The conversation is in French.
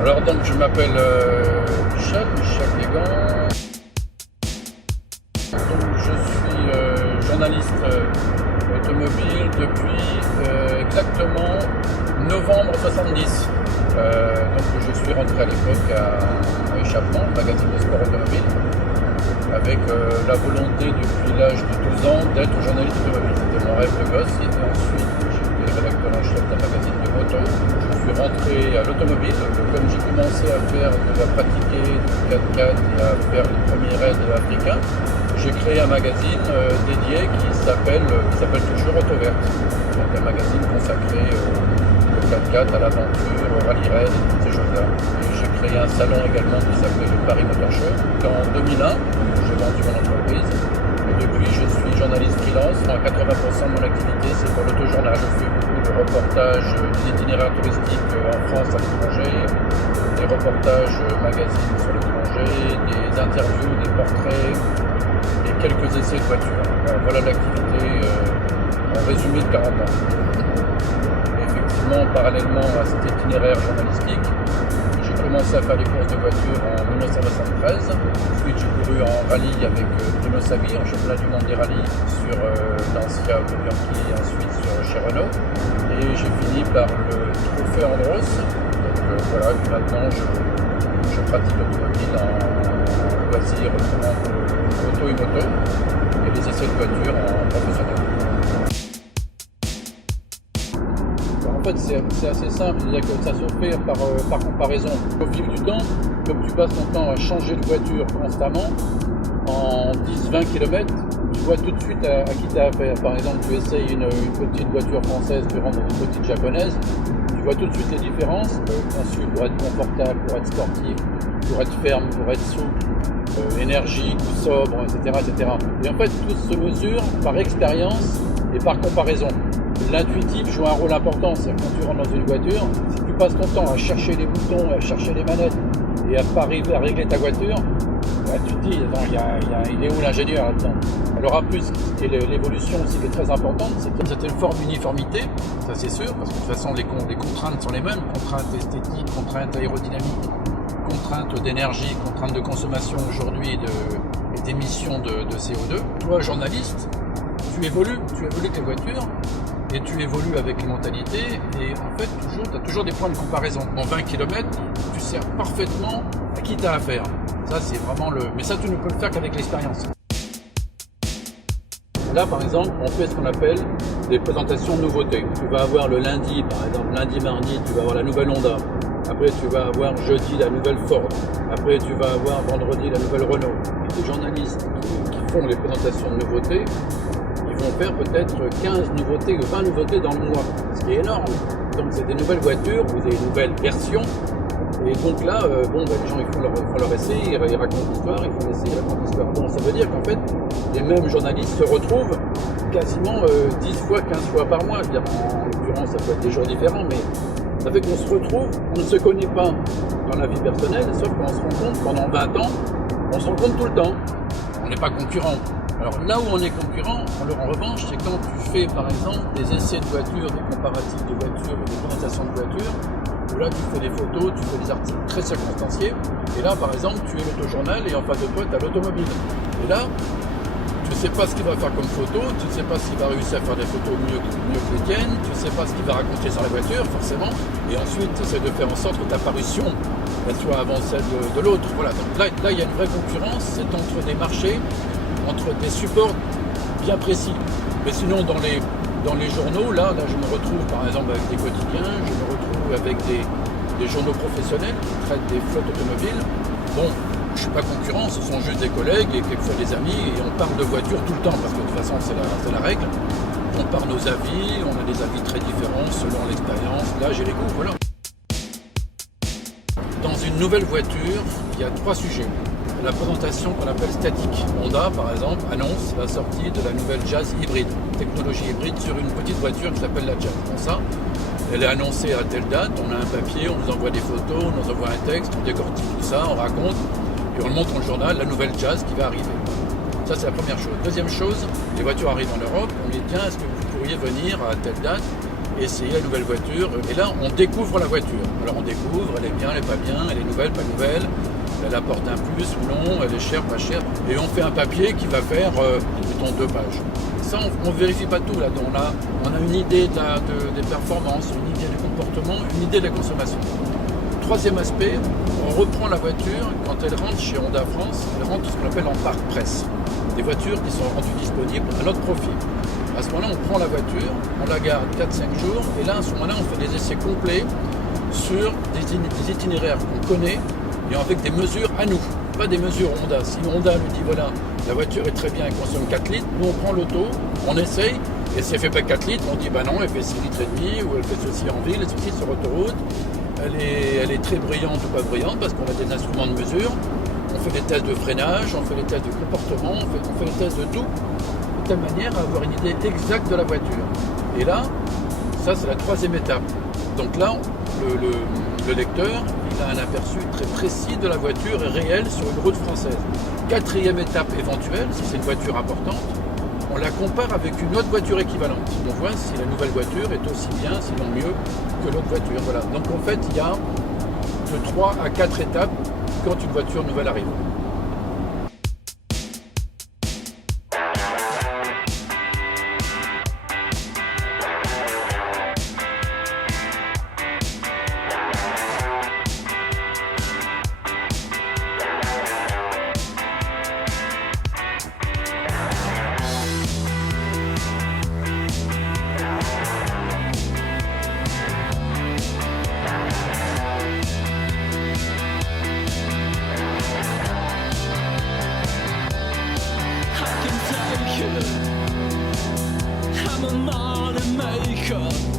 Alors donc je m'appelle Michel Guégan. Donc je suis journaliste automobile depuis exactement novembre 70. Donc je suis rentré à l'époque à Échappement, magazine de sport automobile, avec la volonté depuis l'âge de 12 ans d'être journaliste automobile. C'était mon rêve de gosse. Et ensuite j'étais rédacteur en chef d'un magazine de moto. Je suis rentré à l'automobile. Comme j'ai commencé à pratiquer du 4x4 et à faire les premiers raids africains, j'ai créé un magazine dédié qui s'appelle toujours Auto Verte. Donc un magazine consacré au 4x4, à l'aventure, au rallye raid et toutes ces choses-là. Et j'ai créé un salon également qui s'appelait le Paris Motor Show en 2001. J'ai vendu mon entreprise. Et depuis, je suis journaliste freelance. 80% de mon activité, c'est pour l'autojournal. Je fais beaucoup de reportages, des itinéraires touristiques en France, à l'étranger, des reportages magazines sur l'étranger, des interviews, des portraits et quelques essais de voitures. Voilà l'activité en résumé de 40 ans. Et effectivement, parallèlement à cet itinéraire journalistique, j'ai commencé à faire des courses de voitures en 1973. Ensuite, j'ai couru en rallye avec Bruno Savy, en championnat du monde des rallyes sur Lancia Autobianchi et ensuite chez Renault. Et j'ai fini par le trophée Andros. Donc voilà, puis maintenant je pratique l'automobile en loisir, autrement auto et moto, et les essais de voiture en professionnel. En fait, c'est assez simple, c'est-à-dire que ça se fait par comparaison. Au fil du temps, comme tu passes ton temps à changer de voiture constamment, en 10-20 km, tu vois tout de suite à qui tu as affaire. Par exemple, tu essayes une petite voiture française, tu rentres dans une petite japonaise, tu vois tout de suite les différences. Ensuite, pour être confortable, pour être sportif, pour être ferme, pour être souple, énergique, sobre, etc., etc. Et en fait, tout se mesure par expérience et par comparaison. L'intuitif joue un rôle important, c'est quand tu rentres dans une voiture, si tu passes ton temps à chercher les boutons, à chercher les manettes et à pas arriver à régler ta voiture, bah, tu te dis, il est où l'ingénieur là-dedans? Alors en plus, et l'évolution aussi qui est très importante, c'est qu'il y a une certaine forme d'uniformité, ça c'est sûr, parce que de toute façon les contraintes sont les mêmes, contraintes esthétiques, contraintes aérodynamiques, contraintes d'énergie, contraintes de consommation aujourd'hui et d'émissions de CO2. Toi, journaliste, tu évolues avec les voitures et tu évolues avec les mentalités et en fait, tu as toujours des points de comparaison. En 20 km, tu sais parfaitement à qui tu as affaire. Ça, c'est vraiment mais ça, tu ne peux le faire qu'avec l'expérience. Là, par exemple, on fait ce qu'on appelle des présentations de nouveautés. Tu vas avoir le lundi, par exemple, lundi-mardi, tu vas avoir la nouvelle Honda. Après, tu vas avoir jeudi la nouvelle Ford. Après, tu vas avoir vendredi la nouvelle Renault. Et les journalistes qui font les présentations de nouveautés, ils vont faire peut-être 15 nouveautés ou 20 nouveautés dans le mois, ce qui est énorme. Donc, c'est des nouvelles voitures, vous avez des nouvelles versions. Et donc là, les gens ils font leur essai, ils racontent l'histoire, ils font l'essai, ils racontent l'histoire. Bon, ça veut dire qu'en fait, les mêmes journalistes se retrouvent quasiment 10 fois, 15 fois par mois. Je veux dire, en l'occurrence, ça peut être des jours différents, mais ça fait qu'on se retrouve, on ne se connaît pas dans la vie personnelle, sauf qu'on se rencontre pendant 20 ans, on se rencontre tout le temps. On n'est pas concurrents. Alors là où on est concurrent, en revanche, c'est quand tu fais par exemple des essais de voitures, des comparatifs de voitures, des présentations de voitures, où là tu fais des photos, tu fais des articles très circonstanciés, et là par exemple tu es l'autojournal et en face de toi tu as l'automobile. Et là, tu ne sais pas ce qu'il va faire comme photo, tu ne sais pas s'il va réussir à faire des photos mieux que les tiennes, tu ne sais pas ce qu'il va raconter sur la voiture forcément, et ensuite tu essaies de faire en sorte que ta parution soit avant celle de l'autre. Voilà, donc là il y a une vraie concurrence, c'est entre des marchés, entre des supports bien précis. Mais sinon dans les journaux, là je me retrouve par exemple avec des quotidiens, je me retrouve avec des journaux professionnels qui traitent des flottes automobiles. Bon, je ne suis pas concurrent, ce sont juste des collègues et quelquefois des amis et on parle de voiture tout le temps parce que de toute façon c'est la règle. On parle nos avis, on a des avis très différents selon l'expérience, l'âge et les goûts, voilà. Dans une nouvelle voiture, il y a 3 sujets. La présentation qu'on appelle statique. Honda, par exemple, annonce la sortie de la nouvelle Jazz hybride, technologie hybride sur une petite voiture qui s'appelle la Jazz. Bon, ça, elle est annoncée à telle date, on a un papier, on nous envoie des photos, on nous envoie un texte, on décortique tout ça, on raconte, et on le montre dans le journal, la nouvelle Jazz qui va arriver. Ça, c'est la première chose. Deuxième chose, les voitures arrivent en Europe, on dit tiens, est-ce que vous pourriez venir à telle date essayer la nouvelle voiture. Et là, on découvre la voiture. Alors on découvre, elle est bien, elle est pas bien, elle est nouvelle, pas nouvelle, elle apporte un plus ou non, elle est chère, pas chère. Et on fait un papier qui va faire, mettons, 2 pages. Ça, on ne vérifie pas tout là-dedans. On a une idée des performances, une idée du comportement, une idée de la consommation. Troisième aspect, on reprend la voiture quand elle rentre chez Honda France, elle rentre ce qu'on appelle en parc presse. Des voitures qui sont rendues disponibles à notre profit. À ce moment-là, on prend la voiture, on la garde 4-5 jours, et là, à ce moment-là, on fait des essais complets sur des itinéraires qu'on connaît et avec des mesures à nous, pas des mesures Honda. Si Honda nous dit, voilà, la voiture est très bien, elle consomme 4 litres, nous on prend l'auto, on essaye, et si elle fait pas 4 litres, on dit, bah non, elle fait 6 litres et demi, ou elle fait ceci en ville, et ceci sur autoroute. Elle est très brillante ou pas brillante parce qu'on a des instruments de mesure. On fait des tests de freinage, on fait des tests de comportement, on fait des tests de tout, de telle manière à avoir une idée exacte de la voiture. Et là, ça c'est la troisième étape. Donc là, le lecteur, il a un aperçu très précis de la voiture réelle sur une route française. Quatrième étape éventuelle, si c'est une voiture importante, on la compare avec une autre voiture équivalente. On voit si la nouvelle voiture est aussi bien, sinon mieux, que l'autre voiture. Voilà. Donc en fait, il y a de 3 à 4 étapes quand une voiture nouvelle arrive. I'm a money maker.